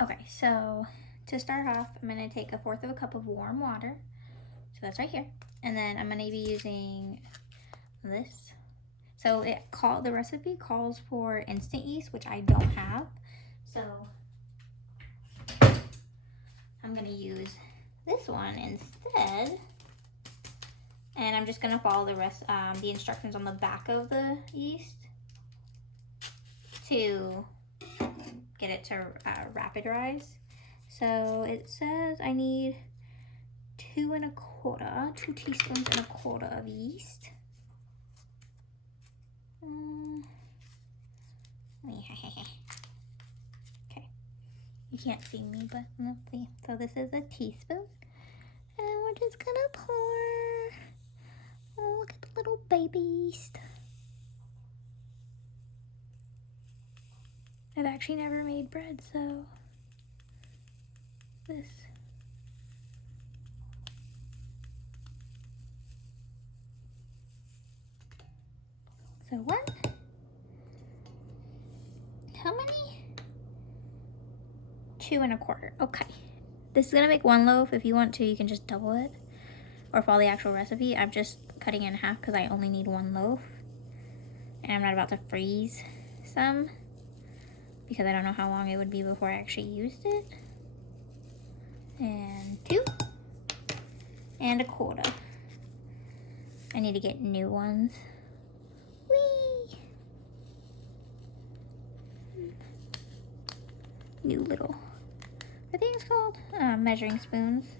Okay, so to start off, I'm gonna take 1/4 cup of warm water. So that's right here. And then I'm gonna be using this. So the recipe calls for instant yeast, which I don't have. So I'm gonna use this one instead. And I'm just gonna follow the instructions on the back of the yeast to get it to rapid rise. So it says I need 2 teaspoons and a quarter of yeast. Okay, you can't see me, but let's see. So this is a teaspoon, and we're just gonna pour. Oh, look at the little baby yeast. I've actually never made bread, so this. So 1. How many? 2 1/4. Okay. This is gonna make 1 loaf. If you want to, you can just double it or follow the actual recipe. I'm just cutting it in half because I only need 1 loaf. And I'm not about to freeze some because I don't know how long it would be before I actually used it. And 2 1/4. I need to get new ones. Whee! New little, what are things called? Measuring spoons.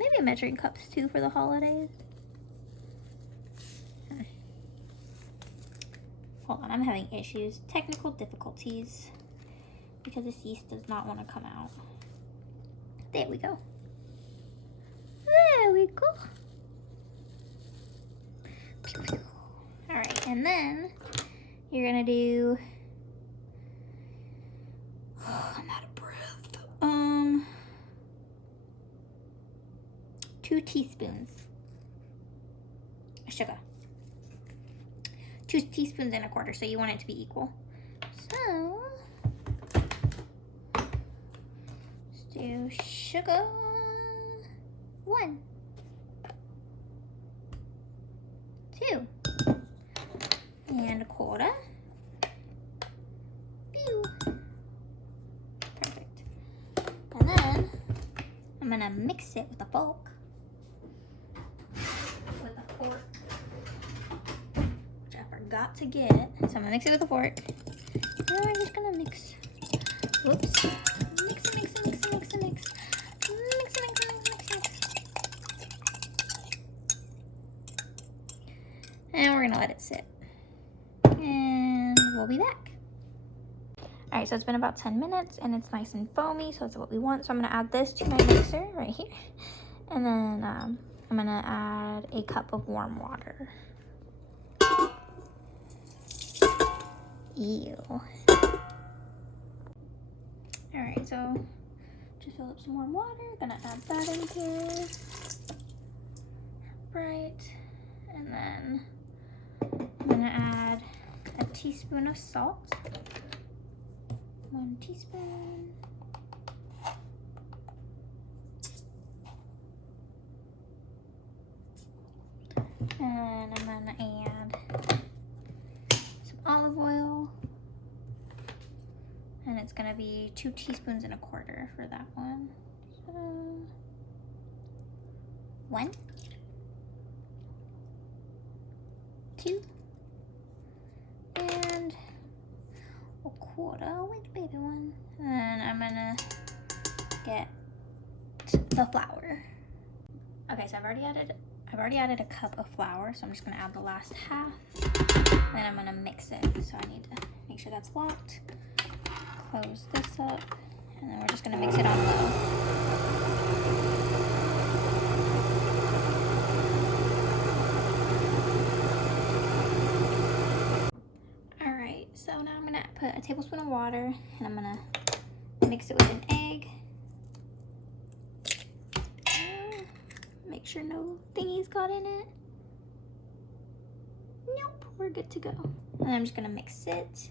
Maybe a measuring cups too for the holidays. Hold on, I'm having issues. Technical difficulties because this yeast does not want to come out. There we go. There we go. All right, and then you're gonna do, I'm out of breath. 2 teaspoons of sugar. 2 teaspoons and a quarter, so you want it to be equal. So let's do sugar 1, 2 1/4. Pew. Perfect. And then I'm gonna mix it with a fork. Which I forgot to get. So I'm gonna mix it with a fork. And I'm just gonna mix. Whoops. Mix. And we're gonna let it sit. And we'll be back. All right, so it's been about 10 minutes and it's nice and foamy, so that's what we want. So I'm gonna add this to my mixer right here. And then I'm gonna add a cup of warm water. Ew. All right, so just fill up some warm water. Gonna add that in here. Right, and then I'm gonna add a teaspoon of salt. 1 teaspoon. And I'm gonna add some olive oil. And it's gonna be 2 teaspoons and a quarter for that one. So 1, 2, and a quarter. Wait, baby one. And I'm gonna get the flour. Okay, so I've already added a cup of flour, so I'm just gonna add the last half. Then I'm gonna mix it. So I need to make sure that's locked. Close this up, and then we're just gonna mix it on low. All right, so now I'm gonna put a tablespoon of water, and I'm gonna mix it with an egg. Make sure no thingies got in it. Nope, we're good to go. And I'm just gonna mix it.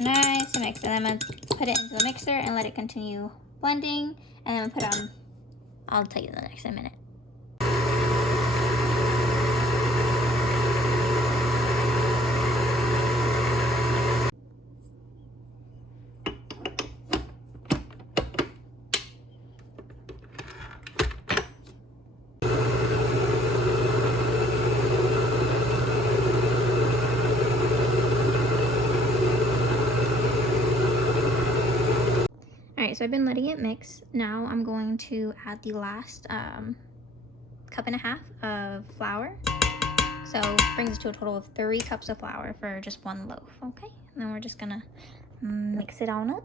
nice and mix. And then I'm gonna put it into the mixer and let it continue blending. And then put on, I'll tell you the next in a minute. Alright, so I've been letting it mix. Now I'm going to add the last 1.5 cups of flour. So brings us to a total of 3 cups of flour for just 1 loaf, okay? And then we're just gonna mix it on up.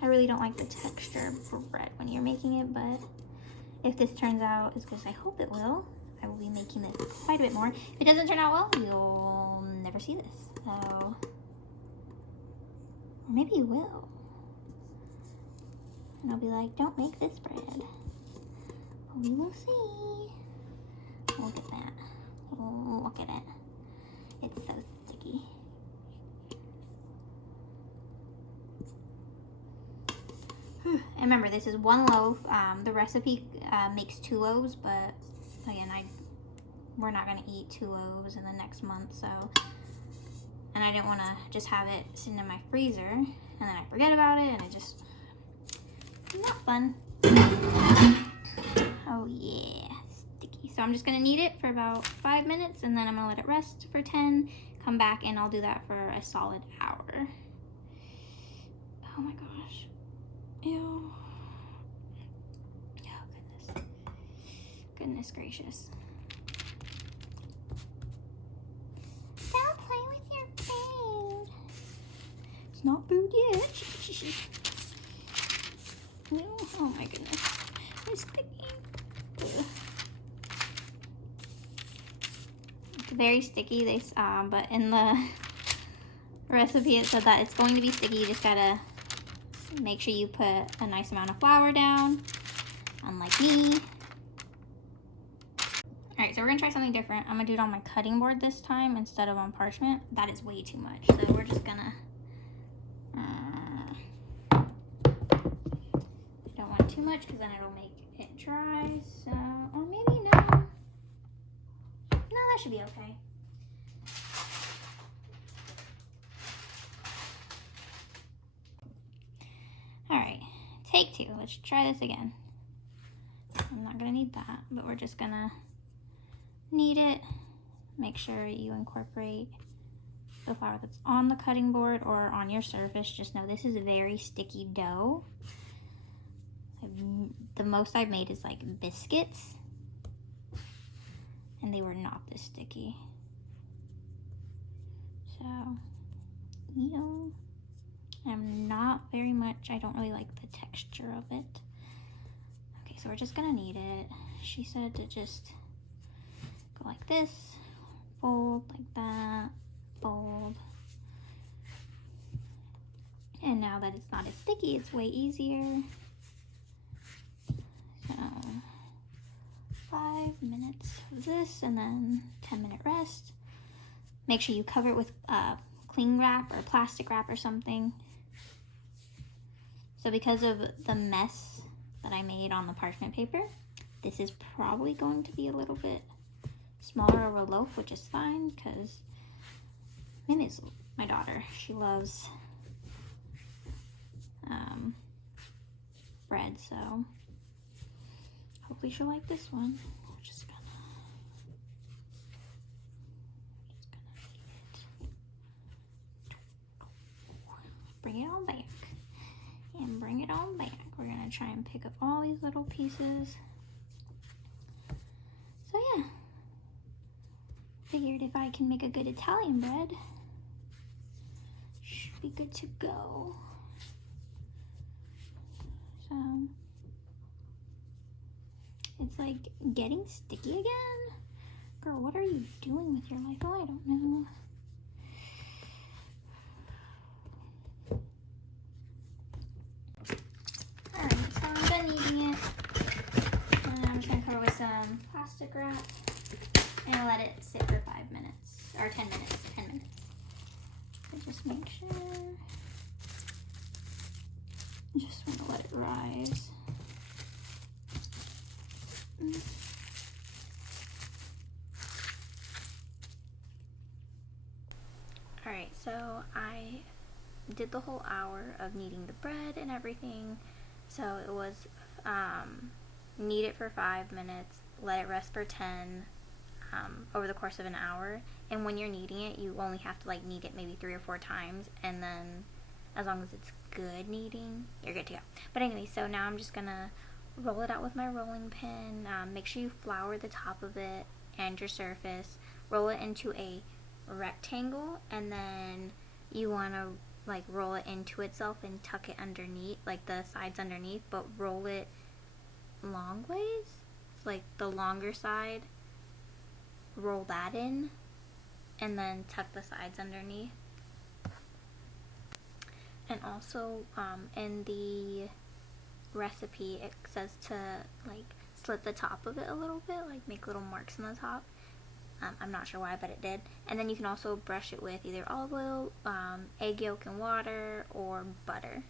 I really don't like the texture of bread when you're making it, but if this turns out as good as I hope it will, I will be making it quite a bit more. If it doesn't turn out well, you'll never see this. So, or maybe you will. And I'll be like, don't make this bread. But we will see. Look at that. Oh, look at it. It's so sticky. And remember, this is 1 loaf. The recipe makes 2 loaves, but again, we're not gonna eat 2 loaves in the next month, so. And I didn't want to just have it sitting in my freezer, and then I forget about it, and it just not fun. Oh yeah, sticky. So I'm just gonna knead it for about 5 minutes, and then I'm gonna let it rest for 10. Come back, and I'll do that for a solid hour. Oh my gosh. Ew. Oh, goodness. Goodness gracious. Don't play with your food. It's not food yet. No. Oh my goodness. It's sticky. Ugh. It's very sticky, but in the recipe it said that it's going to be sticky. You just gotta make sure you put a nice amount of flour down, unlike me. All right, so we're gonna try something different. I'm gonna do it on my cutting board this time instead of on parchment. That is way too much, so we're just gonna, don't want too much because then it'll make it dry, so, or maybe no. No, that should be okay. Alright, take 2. Let's try this again. I'm not gonna need that, but we're just gonna knead it. Make sure you incorporate the flour that's on the cutting board or on your surface. Just know this is a very sticky dough. The most I've made is like biscuits, and they were not this sticky. So, you know. I'm not very much, I don't really like the texture of it. Okay, so we're just gonna knead it. She said to just go like this, fold like that, fold. And now that it's not as sticky, it's way easier. So 5 minutes of this and then 10-minute rest. Make sure you cover it with cling wrap or plastic wrap or something. So because of the mess that I made on the parchment paper, this is probably going to be a little bit smaller of a loaf, which is fine because Minnie's my daughter. She loves bread, so hopefully she'll like this one. We're just gonna bring it on back. And bring it on back. We're gonna try and pick up all these little pieces. So yeah, figured if I can make a good Italian bread, should be good to go. So It's like getting sticky again. Girl, what are you doing with your life? Oh, I don't know. Alright, so I'm done eating it. And I'm just gonna cover with some plastic wrap and let it sit for 5 minutes. Or 10 minutes. 10 minutes. So just make sure. Just wanna let it rise. Alright, so I did the whole hour of kneading the bread and everything. So it was knead it for 5 minutes, let it rest for 10 over the course of an hour. And when you're kneading it, you only have to like knead it maybe 3 or 4 times, and then as long as it's good kneading, you're good to go. But anyway, so now I'm just gonna roll it out with my rolling pin. Make sure you flour the top of it and your surface. Roll it into a rectangle, and then you want to like roll it into itself and tuck it underneath, like the sides underneath, but roll it long ways, like the longer side, roll that in and then tuck the sides underneath. And also in the recipe it says to like slit the top of it a little bit, like make little marks in the top. I'm not sure why, but it did. And then you can also brush it with either olive oil, egg yolk and water, or butter.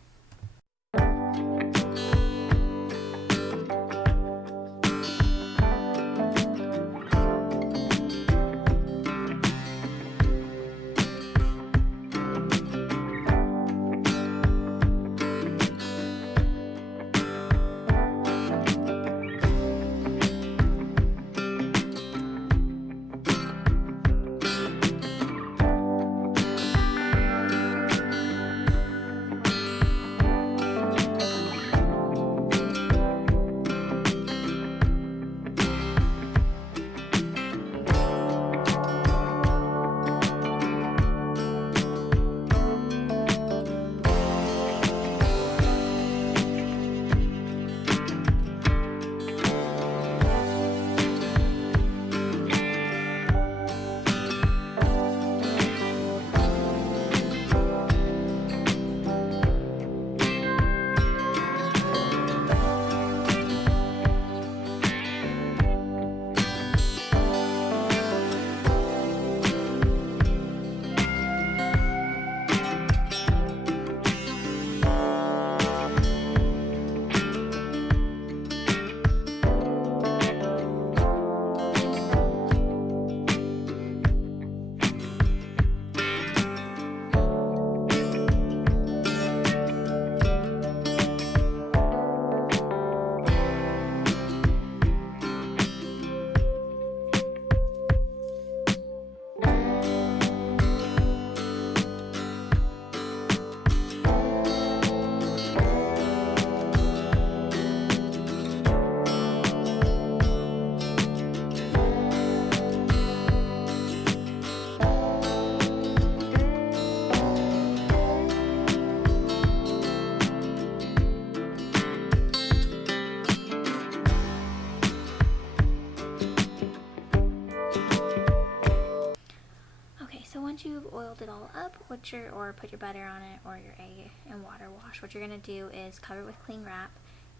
Once you've oiled it all up, or put your butter on it, or your egg and water wash, what you're going to do is cover it with cling wrap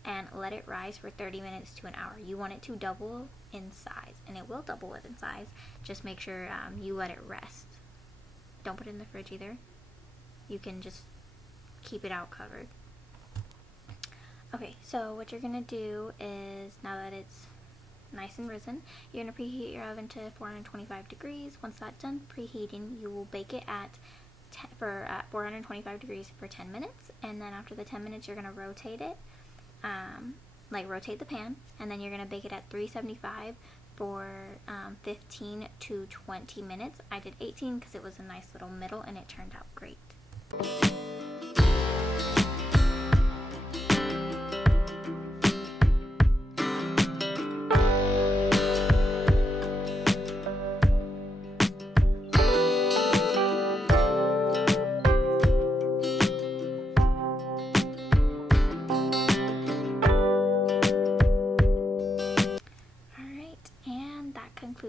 and let it rise for 30 minutes to an hour. You want it to double in size, and it will double it in size. Just make sure you let it rest. Don't put it in the fridge either. You can just keep it out covered. Okay, so what you're going to do is, now that it's nice and risen, you're going to preheat your oven to 425 degrees. Once that's done preheating, you will bake it at 425 degrees for 10 minutes, and then after the 10 minutes you're going to rotate it, rotate the pan, and then you're going to bake it at 375 for 15 to 20 minutes. I did 18 because it was a nice little middle and it turned out great.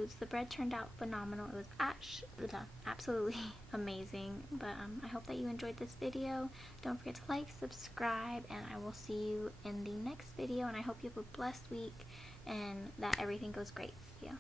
foods. The bread turned out phenomenal. It was absolutely amazing. But I hope that you enjoyed this video. Don't forget to like, subscribe, and I will see you in the next video. And I hope you have a blessed week and that everything goes great. Yeah.